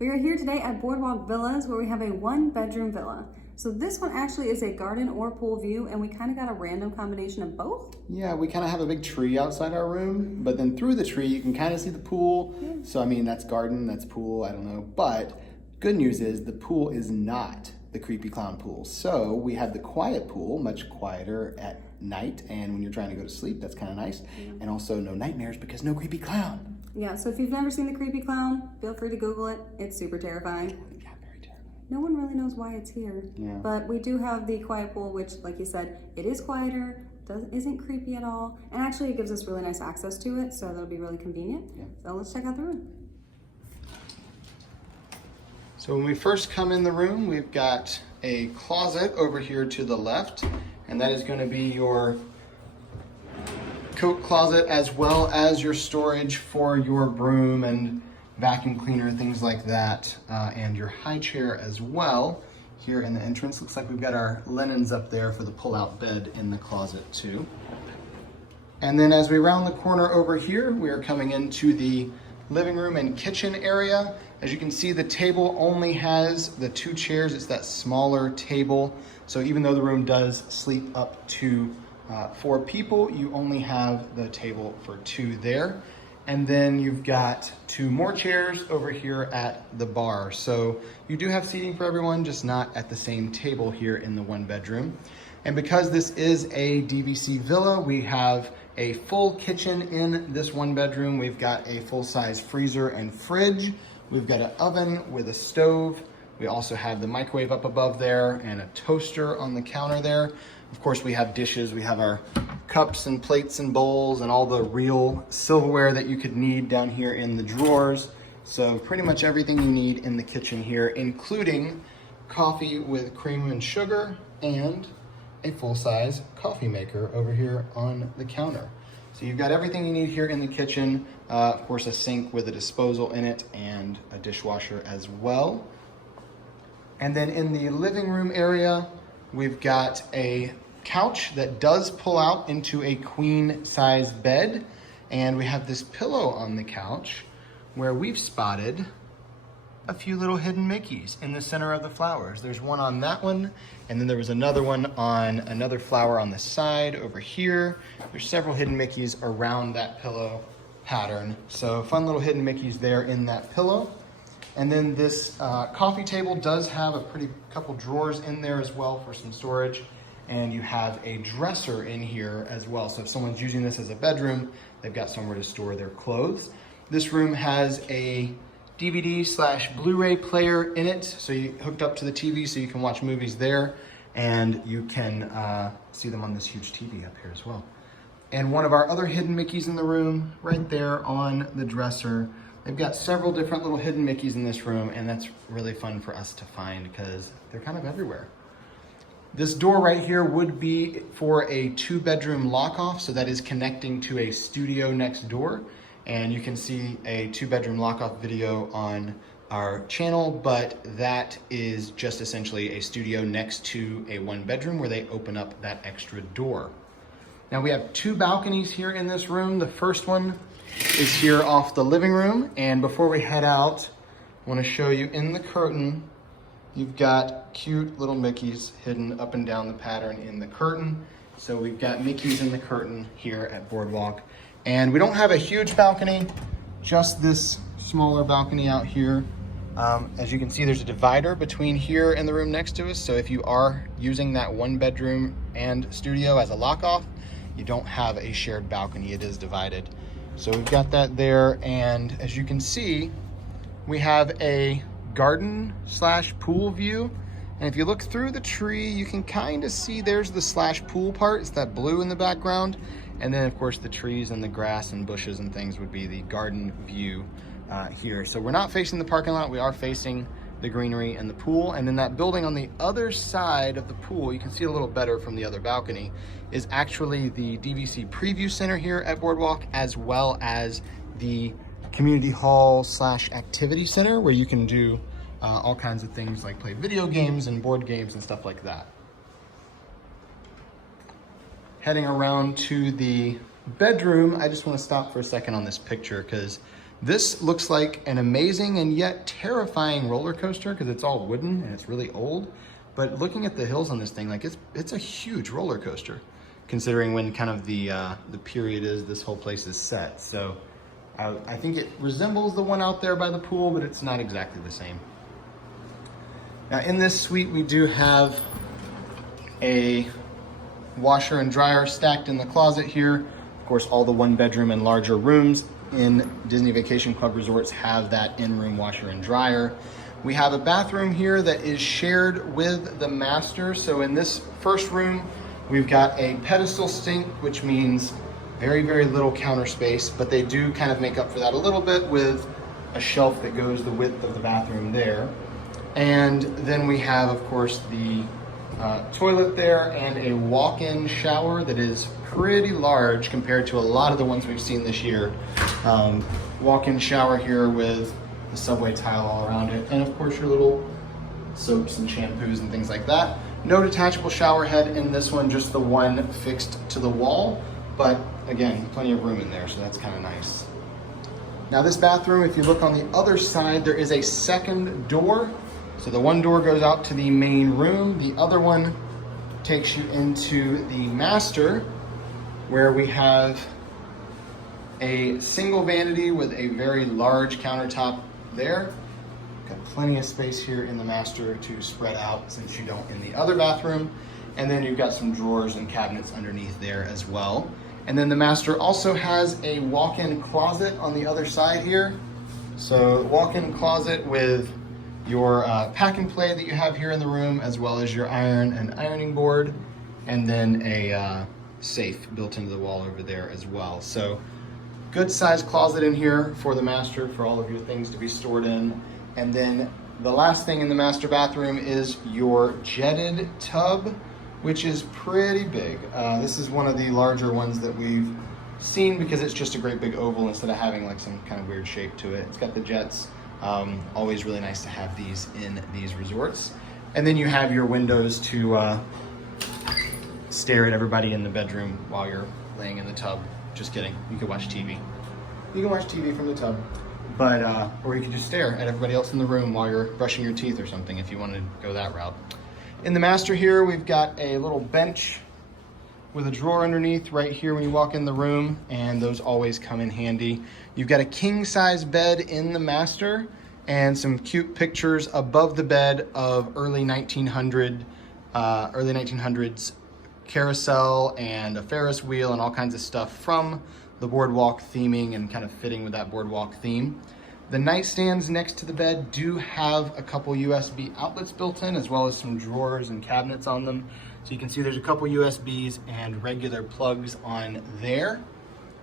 We are here today at Boardwalk Villas where we have a 1-bedroom villa. So this one actually is a garden or pool view, and we kind of got a random combination of both. Yeah, we kind of have a big tree outside our room, but then through the tree you can kind of see the pool. Yeah. So I mean, that's garden, that's pool, I don't know. But good news is the pool is not the creepy clown pool. So we have the quiet pool, much quieter at night, and when you're trying to go to sleep, that's kind of nice. Yeah. And also no nightmares because no creepy clown. Yeah, so if you've never seen the creepy clown, feel free to Google it. It's super terrifying. Yeah, very terrifying. No one really knows why it's here. Yeah. But we do have the quiet pool, which, like you said, it is quieter, isn't creepy at all, and actually it gives us really nice access to it, so that'll be really convenient. Yeah. So let's check out the room. So when we first come in the room, we've got a closet over here to the left, and that is going to be your coat closet as well as your storage for your broom and vacuum cleaner, things like that, and your high chair as well. Here in the entrance, looks like we've got our linens up there for the pull-out bed in the closet too. And then as we round the corner over here, we are coming into the living room and kitchen area. As you can see, the table only has the 2 chairs. It's that smaller table. So even though the room does sleep up to 4 people, you only have the table for 2 there. And then you've got 2 more chairs over here at the bar. So you do have seating for everyone, just not at the same table here in the 1-bedroom. And because this is a DVC villa, we have a full kitchen in this 1-bedroom. We've got a full-size freezer and fridge. We've got an oven with a stove. We also have the microwave up above there and a toaster on the counter there. Of course, we have dishes. We have our cups and plates and bowls and all the real silverware that you could need down here in the drawers. So pretty much everything you need in the kitchen here, including coffee with cream and sugar and a full-size coffee maker over here on the counter. So you've got everything you need here in the kitchen. Of course, a sink with a disposal in it and a dishwasher as well. And then in the living room area, we've got a couch that does pull out into a queen-size bed. And we have this pillow on the couch where we've spotted a few little hidden Mickeys in the center of the flowers. There's one on that one, and then there was another one on another flower on the side over here. There's several hidden Mickeys around that pillow pattern. So fun little hidden Mickeys there in that pillow. And then this coffee table does have a pretty couple drawers in there as well for some storage. And you have a dresser in here as well. So if someone's using this as a bedroom, they've got somewhere to store their clothes. This room has a DVD/Blu-ray player in it. So you hooked up to the TV so you can watch movies there. And you can see them on this huge TV up here as well. And one of our other hidden Mickeys in the room, right there on the dresser. They've got several different little hidden Mickeys in this room, and that's really fun for us to find because they're kind of everywhere. This door right here would be for a 2-bedroom lock-off, so that is connecting to a studio next door. And you can see a 2-bedroom lock-off video on our channel, but that is just essentially a studio next to a 1-bedroom where they open up that extra door. Now we have 2 balconies here in this room. The first one is here off the living room. And before we head out, I want to show you in the curtain, you've got cute little Mickeys hidden up and down the pattern in the curtain. So we've got Mickeys in the curtain here at Boardwalk. And we don't have a huge balcony, just this smaller balcony out here. As you can see, there's a divider between here and the room next to us. So if you are using that 1-bedroom and studio as a lock-off, you don't have a shared balcony, it is divided. So we've got that there, and as you can see, we have a garden/pool view. And if you look through the tree, you can kind of see there's the /pool part. It's that blue in the background. And then of course the trees and the grass and bushes and things would be the garden view here. So we're not facing the parking lot, we are facing the greenery and the pool. And then that building on the other side of the pool, you can see a little better from the other balcony, is actually the DVC Preview Center here at Boardwalk, as well as the community hall/activity center where you can do all kinds of things like play video games and board games and stuff like that. Heading around to the bedroom, I just want to stop for a second on this picture because This looks like an amazing and yet terrifying roller coaster because it's all wooden and it's really old. But looking at the hills on this thing, like it's a huge roller coaster, considering when kind of the period is this whole place is set. So I think it resembles the one out there by the pool, but it's not exactly the same. Now in this suite, we do have a washer and dryer stacked in the closet here. Of course, all the 1-bedroom and larger rooms in Disney Vacation Club resorts have that in-room washer and dryer. We have a bathroom here that is shared with the master. So in this first room, we've got a pedestal sink, which means very, very little counter space, but they do kind of make up for that a little bit with a shelf that goes the width of the bathroom there. And then we have, of course, the toilet there and a walk-in shower that is pretty large compared to a lot of the ones we've seen this year. Walk-in shower here with the subway tile all around it, and of course your little soaps and shampoos and things like that. No detachable shower head in this one, just the one fixed to the wall, but again, plenty of room in there, so that's kind of nice. Now this bathroom, if you look on the other side, there is a second door. So the one door goes out to the main room, the other one takes you into the master, where we have a single vanity with a very large countertop there. Got plenty of space here in the master to spread out since you don't in the other bathroom. And then you've got some drawers and cabinets underneath there as well. And then the master also has a walk-in closet on the other side here. So walk-in closet with your pack and play that you have here in the room, as well as your iron and ironing board, and then a safe built into the wall over there as well. So good sized closet in here for the master for all of your things to be stored in. And then the last thing in the master bathroom is your jetted tub, which is pretty big. This is one of the larger ones that we've seen because it's just a great big oval instead of having like some kind of weird shape to it. It's got the jets. Always really nice to have these in these resorts. And then you have your windows to stare at everybody in the bedroom while you're laying in the tub. Just kidding, you can watch TV. You can watch TV from the tub, but or you can just stare at everybody else in the room while you're brushing your teeth or something if you want to go that route. In the master here, we've got a little bench with a drawer underneath right here when you walk in the room, and those always come in handy. You've got a king-size bed in the master and some cute pictures above the bed of early 1900s carousel and a Ferris wheel and all kinds of stuff from the Boardwalk theming and kind of fitting with that Boardwalk theme. The nightstands next to the bed do have a couple USB outlets built in, as well as some drawers and cabinets on them. So you can see there's a couple USBs and regular plugs on there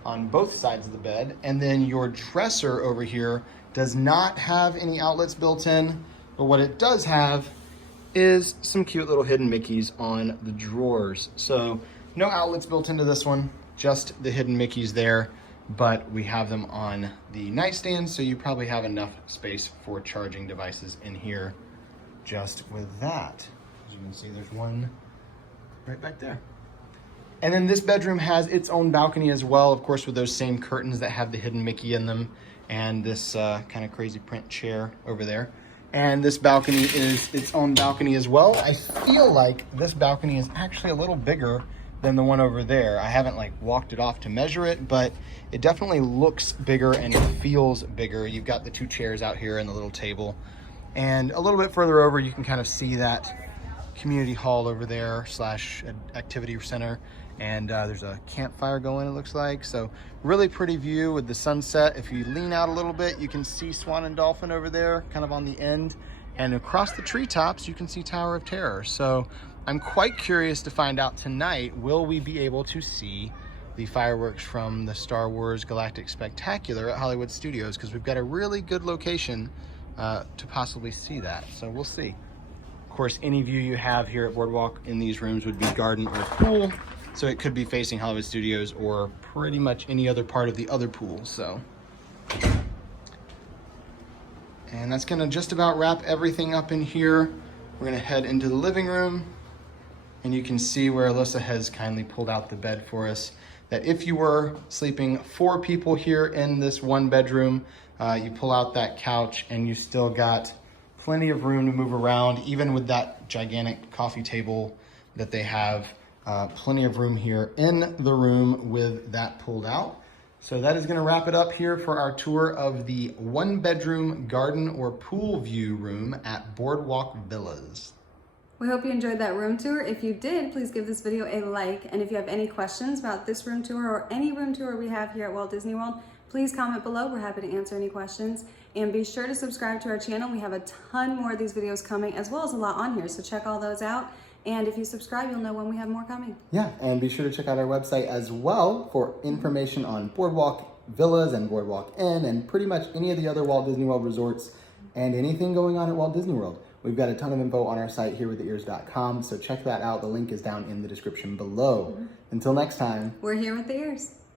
on both sides of the bed. And then your dresser over here does not have any outlets built in, but what it does have is some cute little hidden Mickeys on the drawers. So no outlets built into this one, just the hidden Mickeys there, but we have them on the nightstand, so you probably have enough space for charging devices in here just with that. As you can see, there's one right back there. And then this bedroom has its own balcony as well, of course, with those same curtains that have the hidden Mickey in them, and this kind of crazy print chair over there. And this balcony is its own balcony as well. I feel like this balcony is actually a little bigger than the one over there. I haven't like walked it off to measure it, but it definitely looks bigger and it feels bigger. You've got the two chairs out here and the little table. And a little bit further over, you can kind of see that community hall over there / activity center. And there's a campfire going, it looks like. So really pretty view with the sunset. If you lean out a little bit, you can see Swan and Dolphin over there, kind of on the end. And across the treetops, you can see Tower of Terror. So I'm quite curious to find out tonight, will we be able to see the fireworks from the Star Wars Galactic Spectacular at Hollywood Studios? Because we've got a really good location to possibly see that. So we'll see. Of course, any view you have here at Boardwalk in these rooms would be garden or pool. So it could be facing Hollywood Studios or pretty much any other part of the other pool. So, and that's gonna just about wrap everything up in here. We're gonna head into the living room, and you can see where Alyssa has kindly pulled out the bed for us. that if you were sleeping 4 people here in this 1 bedroom, you pull out that couch and you still got plenty of room to move around, even with that gigantic coffee table that they have. Plenty of room here in the room with that pulled out. So that is going to wrap it up here for our tour of the 1 bedroom garden or pool view room at Boardwalk Villas. We hope you enjoyed that room tour. If you did, please give this video a like. And if you have any questions about this room tour or any room tour we have here at Walt Disney World, please comment below. We're happy to answer any questions. And be sure to subscribe to our channel. We have a ton more of these videos coming, as well as a lot on here. So check all those out. And if you subscribe, you'll know when we have more coming. Yeah, and be sure to check out our website as well for information on Boardwalk Villas and Boardwalk Inn and pretty much any of the other Walt Disney World resorts and anything going on at Walt Disney World. We've got a ton of info on our site herewiththeears.com, so check that out. The link is down in the description below. Until next time. We're here with the ears.